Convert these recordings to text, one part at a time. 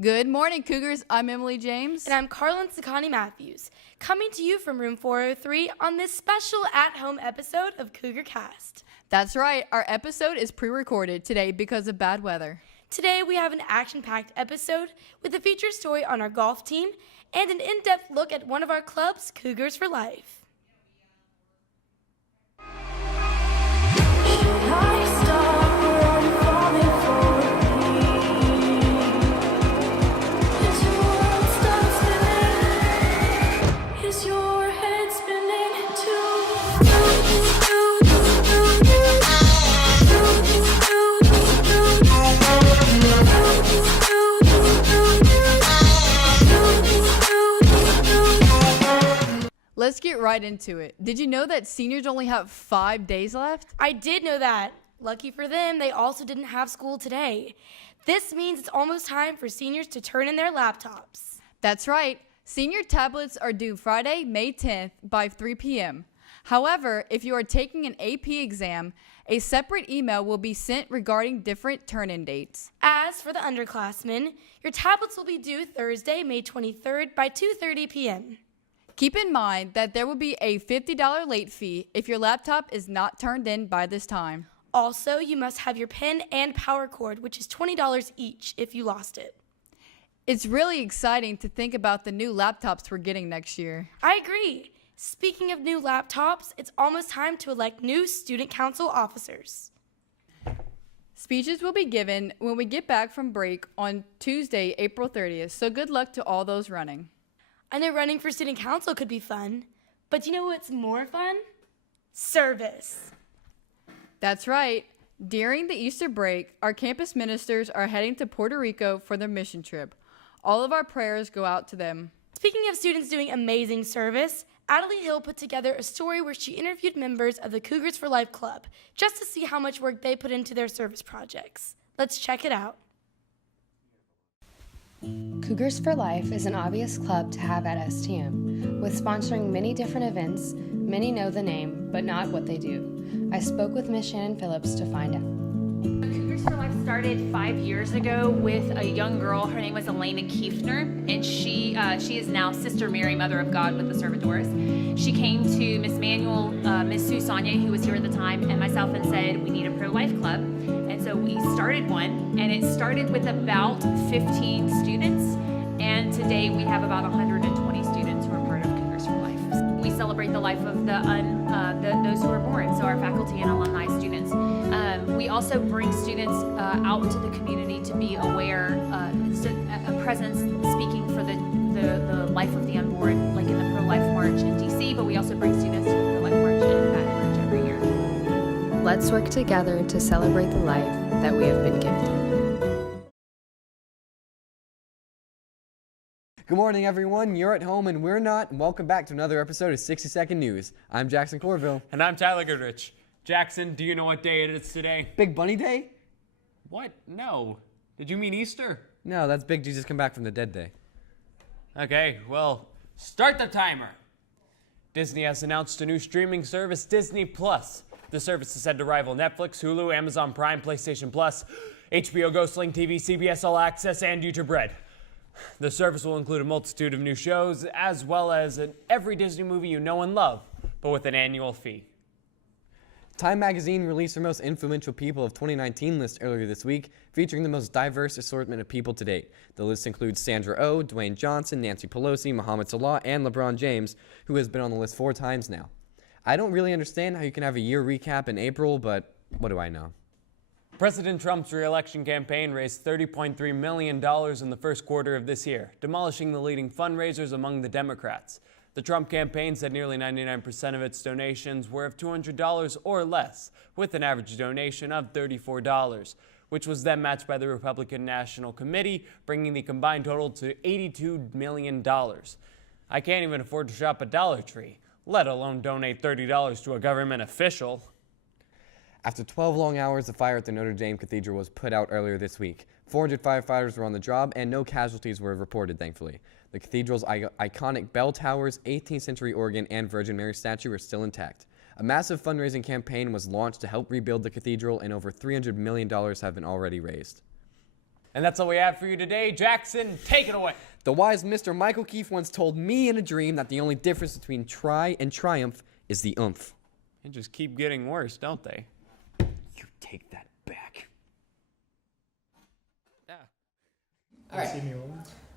Good morning, Cougars. I'm Emily James. And I'm Carlin Sakani Matthews, coming to you from room 403 on this special at-home episode of Cougar Cast. That's right. Our episode is pre-recorded today because of bad weather. Today we have an action-packed episode with a feature story on our golf team and an in-depth look at one of our clubs, Cougars for Life. Let's get right into it. Did you know that seniors only have 5 days left? I did know that. Lucky for them, they also didn't have school today. This means it's almost time for seniors to turn in their laptops. That's right. Senior tablets are due Friday, May 10th by 3 p.m. However, if you are taking an AP exam, a separate email will be sent regarding different turn-in dates. As for the underclassmen, your tablets will be due Thursday, May 23rd by 2:30 p.m. Keep in mind that there will be a $50 late fee if your laptop is not turned in by this time. Also, you must have your pen and power cord, which is $20 each if you lost it. It's really exciting to think about the new laptops we're getting next year. I agree. Speaking of new laptops, it's almost time to elect new student council officers. Speeches will be given when we get back from break on Tuesday, April 30th, so good luck to all those running. I know running for student council could be fun, but do you know what's more fun? Service. That's right. During the Easter break, our campus ministers are heading to Puerto Rico for their mission trip. All of our prayers go out to them. Speaking of students doing amazing service, Adelie Hill put together a story where she interviewed members of the Cougars for Life Club just to see how much work they put into their service projects. Let's check it out. Cougars for Life is an obvious club to have at STM. With sponsoring many different events, many know the name, but not what they do. I spoke with Miss Shannon Phillips to find out. Cougars for Life started 5 years ago with a young girl. Her name was Elena Kiefner, and she is now Sister Mary, Mother of God with the Servitors. She came to Miss Manuel, Miss Sue Sonia, who was here at the time, and myself and said, we need a pro-life club. And so we started one, and it started with about 15 students, and today we have about 120 students who are part of Cougars for Life. We celebrate the life of those who are born, so our faculty and alumni students. We also bring students out into the community to be aware, a presence speaking for the life of the unborn, like in the Pro-Life March in DC, but we also bring students to the Pro-Life March in Baton Rouge every year. Let's work together to celebrate the life that we have been given. Good morning, everyone. You're at home and we're not. And welcome back to another episode of 60 Second News. I'm Jackson Corville. And I'm Tyler Goodrich. Jackson, do you know what day it is today? Big Bunny Day? What? No. Did you mean Easter? No, that's Big Jesus Come Back from the Dead Day. Okay, well, start the timer. Disney has announced a new streaming service, Disney Plus. The service is said to rival Netflix, Hulu, Amazon Prime, PlayStation Plus, HBO Go, Sling TV, CBS All Access, and YouTube Red. The service will include a multitude of new shows, as well as every Disney movie you know and love, but with an annual fee. Time magazine released their most influential people of 2019 list earlier this week, featuring the most diverse assortment of people to date. The list includes Sandra Oh, Dwayne Johnson, Nancy Pelosi, Mohamed Salah, and LeBron James, who has been on the list 4 times now. I don't really understand how you can have a year recap in April, but what do I know? President Trump's re-election campaign raised $30.3 million in the first quarter of this year, demolishing the leading fundraisers among the Democrats. The Trump campaign said nearly 99% of its donations were of $200 or less, with an average donation of $34, which was then matched by the Republican National Committee, bringing the combined total to $82 million. I can't even afford to shop at Dollar Tree, let alone donate $30 to a government official. After 12 long hours, the fire at the Notre Dame Cathedral was put out earlier this week. 400 firefighters were on the job, and no casualties were reported, thankfully. The cathedral's iconic bell towers, 18th century organ, and Virgin Mary statue are still intact. A massive fundraising campaign was launched to help rebuild the cathedral, and over $300 million have been already raised. And that's all we have for you today. Jackson, take it away. The wise Mr. Michael Keefe once told me in a dream that the only difference between try and triumph is the oomph. They just keep getting worse, don't they? You take that back. Yeah. All right.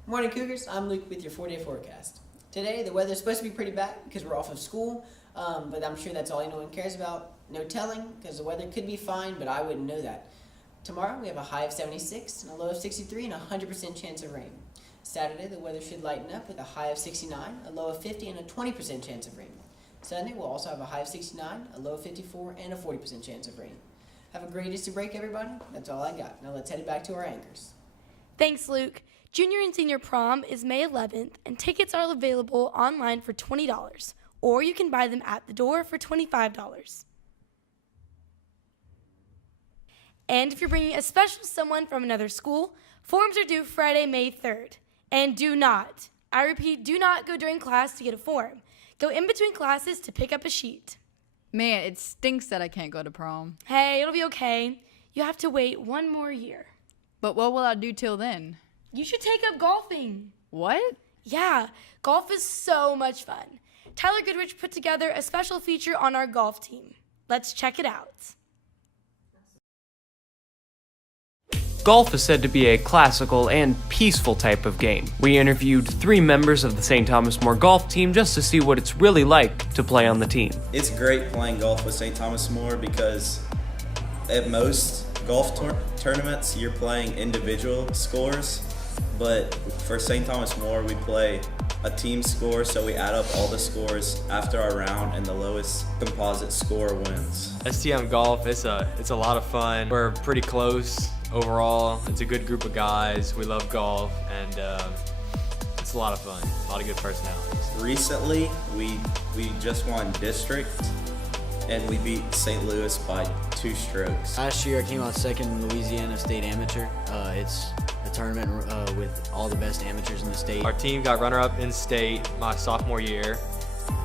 Morning, Cougars. I'm Luke with your 4-day forecast. Today, the weather's supposed to be pretty bad because we're off of school, but I'm sure that's all anyone cares about. No telling, because the weather could be fine, but I wouldn't know that. Tomorrow, we have a high of 76 and a low of 63 and a 100% chance of rain. Saturday, the weather should lighten up with a high of 69, a low of 50, and a 20% chance of rain. Sunday, we'll also have a high of 69, a low of 54, and a 40% chance of rain. Have a great Easter break, everybody. That's all I got. Now let's head back to our anchors. Thanks, Luke. Junior and senior prom is May 11th, and tickets are available online for $20, or you can buy them at the door for $25. And if you're bringing a special someone from another school, forms are due Friday, May 3rd. And do not, I repeat, do not go during class to get a form. Go in between classes to pick up a sheet. Man, it stinks that I can't go to prom. Hey, it'll be okay. You have to wait one more year. But what will I do till then? You should take up golfing. What? Yeah, golf is so much fun. Tyler Goodrich put together a special feature on our golf team. Let's check it out. Golf is said to be a classical and peaceful type of game. We interviewed 3 members of the St. Thomas More golf team just to see what it's really like to play on the team. It's great playing golf with St. Thomas More because at most golf tournaments you're playing individual scores, but for St. Thomas More we play a team score, so we add up all the scores after our round and the lowest composite score wins. STM golf, it's a lot of fun. We're pretty close overall. It's a good group of guys. We love golf, and it's a lot of fun. A lot of good personalities. Recently, we just won district, and we beat St. Louis by 2 strokes. Last year I came out second in Louisiana State Amateur. It's a tournament with all the best amateurs in the state. Our team got runner-up in state my sophomore year.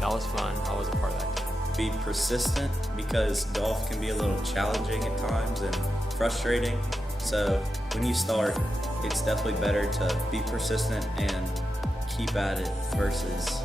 That was fun. I was a part of that team. Be persistent because golf can be a little challenging at times and frustrating. So when you start, it's definitely better to be persistent and keep at it versus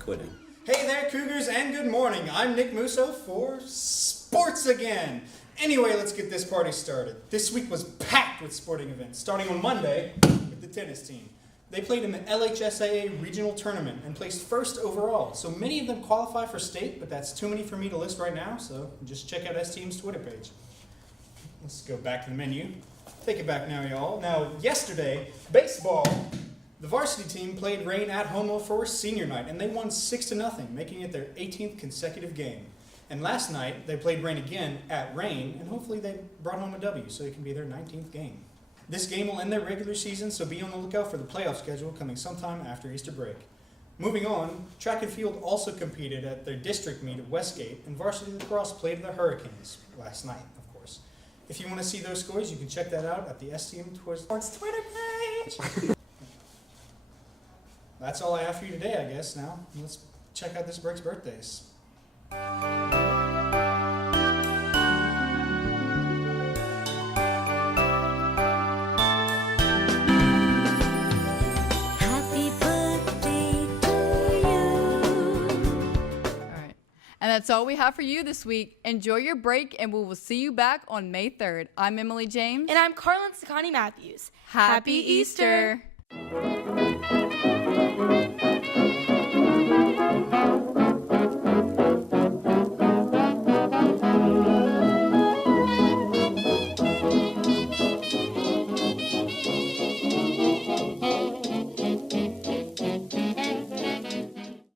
quitting. Hey there, Cougars, and good morning. I'm Nick Musso for Sports Again. Anyway, let's get this party started. This week was packed with sporting events, starting on Monday with the tennis team. They played in the LHSAA regional tournament and placed first overall. So many of them qualify for state, but that's too many for me to list right now, so just check out S-Team's Twitter page. Let's go back to the menu. Take it back now, y'all. Now, yesterday, baseball. The varsity team played Rain at home for senior night, and they won 6-0, making it their 18th consecutive game. And last night, they played Rain again at Rain, and hopefully they brought home a W, so it can be their 19th game. This game will end their regular season, so be on the lookout for the playoff schedule coming sometime after Easter break. Moving on, track and field also competed at their district meet at Westgate, and varsity lacrosse played the Hurricanes last night, of course. If you want to see those scores, you can check that out at the STM Sports Twitter page. That's all I have for you today, I guess. Now, let's check out this break's birthdays. And that's all we have for you this week. Enjoy your break, and we will see you back on May 3rd. I'm Emily James. And I'm Carlin Sakani Matthews. Happy Easter. Easter.